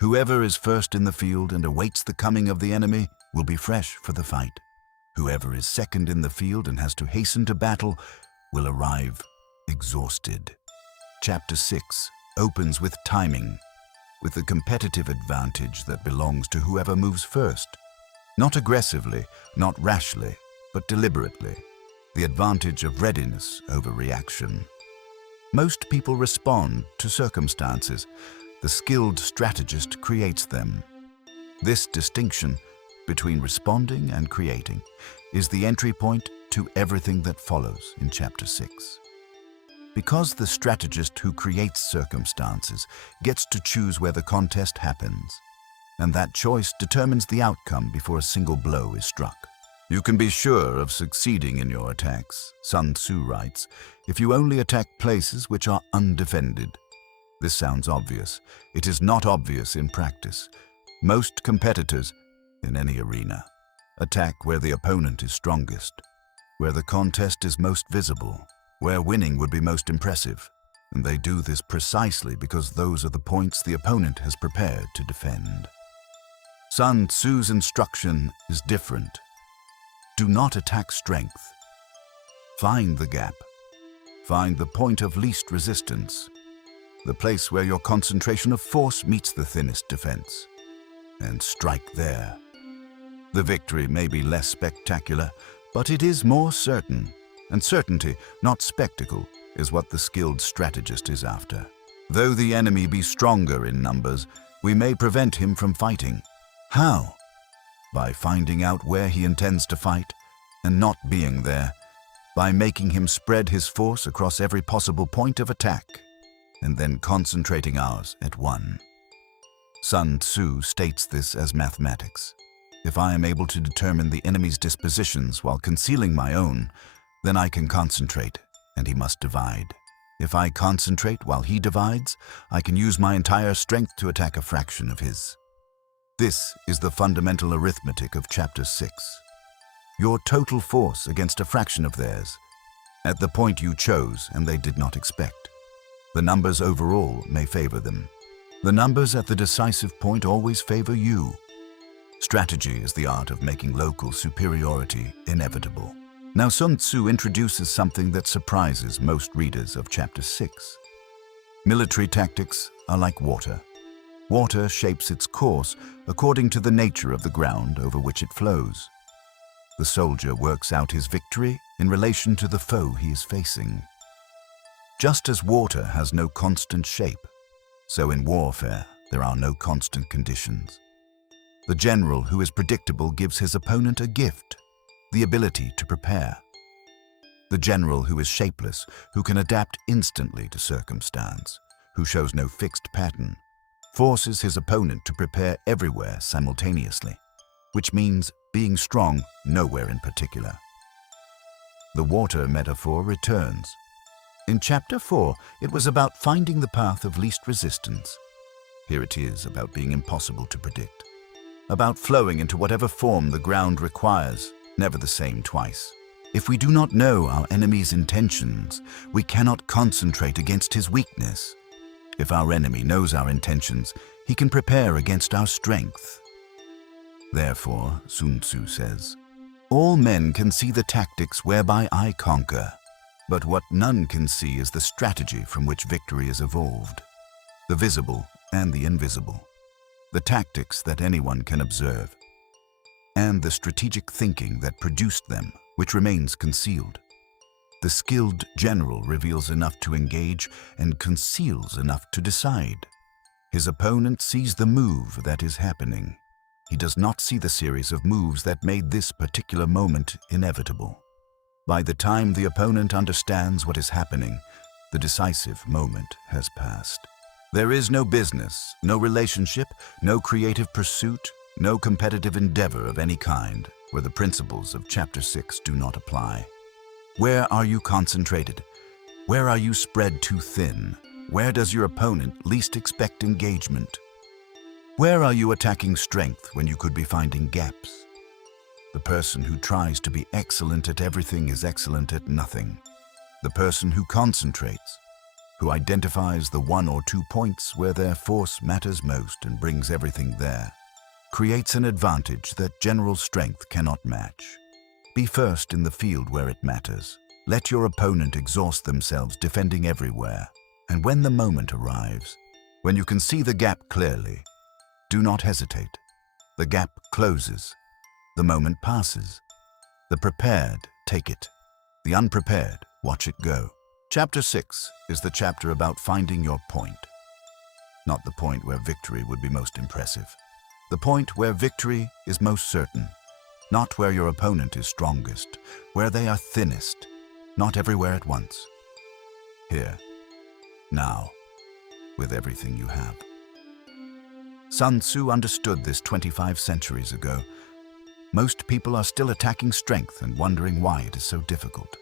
Whoever is first in the field and awaits the coming of the enemy will be fresh for the fight. Whoever is second in the field and has to hasten to battle will arrive exhausted. Chapter 6 opens with timing, with the competitive advantage that belongs to whoever moves first. Not aggressively, not rashly, but deliberately. The advantage of readiness over reaction. Most people respond to circumstances. The skilled strategist creates them. This distinction between responding and creating is the entry point to everything that follows in Chapter 6. Because the strategist who creates circumstances gets to choose where the contest happens, and that choice determines the outcome before a single blow is struck. You can be sure of succeeding in your attacks, Sun Tzu writes, if you only attack places which are undefended. This sounds obvious. It is not obvious in practice. Most competitors, in any arena, attack where the opponent is strongest, where the contest is most visible, where winning would be most impressive. And they do this precisely because those are the points the opponent has prepared to defend. Sun Tzu's instruction is different. Do not attack strength. Find the gap. Find the point of least resistance, the place where your concentration of force meets the thinnest defense, and strike there. The victory may be less spectacular, but it is more certain, and certainty, not spectacle, is what the skilled strategist is after. Though the enemy be stronger in numbers, we may prevent him from fighting. How? By finding out where he intends to fight and not being there, by making him spread his force across every possible point of attack, and then concentrating ours at one. Sun Tzu states this as mathematics. If I am able to determine the enemy's dispositions while concealing my own, then I can concentrate, and he must divide. If I concentrate while he divides, I can use my entire strength to attack a fraction of his. This is the fundamental arithmetic of Chapter 6. Your total force against a fraction of theirs, at the point you chose and they did not expect. The numbers overall may favor them. The numbers at the decisive point always favor you. Strategy is the art of making local superiority inevitable. Now Sun Tzu introduces something that surprises most readers of Chapter 6. Military tactics are like water. Water shapes its course according to the nature of the ground over which it flows. The soldier works out his victory in relation to the foe he is facing. Just as water has no constant shape, so in warfare there are no constant conditions. The general who is predictable gives his opponent a gift, the ability to prepare. The general who is shapeless, who can adapt instantly to circumstance, who shows no fixed pattern, forces his opponent to prepare everywhere simultaneously, which means being strong nowhere in particular. The water metaphor returns. In Chapter 4, it was about finding the path of least resistance. Here it is about being impossible to predict, about flowing into whatever form the ground requires, never the same twice. If we do not know our enemy's intentions, we cannot concentrate against his weakness. If our enemy knows our intentions, he can prepare against our strength. Therefore, Sun Tzu says, all men can see the tactics whereby I conquer, but what none can see is the strategy from which victory is evolved, the visible and the invisible, the tactics that anyone can observe, and the strategic thinking that produced them, which remains concealed. The skilled general reveals enough to engage and conceals enough to decide. His opponent sees the move that is happening. He does not see the series of moves that made this particular moment inevitable. By the time the opponent understands what is happening, the decisive moment has passed. There is no business, no relationship, no creative pursuit, no competitive endeavor of any kind where the principles of Chapter 6 do not apply. Where are you concentrated? Where are you spread too thin? Where does your opponent least expect engagement? Where are you attacking strength when you could be finding gaps? The person who tries to be excellent at everything is excellent at nothing. The person who concentrates, who identifies the 1 or 2 points where their force matters most and brings everything there, creates an advantage that general strength cannot match. Be first in the field where it matters. Let your opponent exhaust themselves defending everywhere. And when the moment arrives, when you can see the gap clearly, do not hesitate. The gap closes. The moment passes. The prepared take it. The unprepared watch it go. Chapter 6 is the chapter about finding your point. Not the point where victory would be most impressive. The point where victory is most certain. Not where your opponent is strongest, where they are thinnest, not everywhere at once. Here, now, with everything you have. Sun Tzu understood this 25 centuries ago. Most people are still attacking strength and wondering why it is so difficult.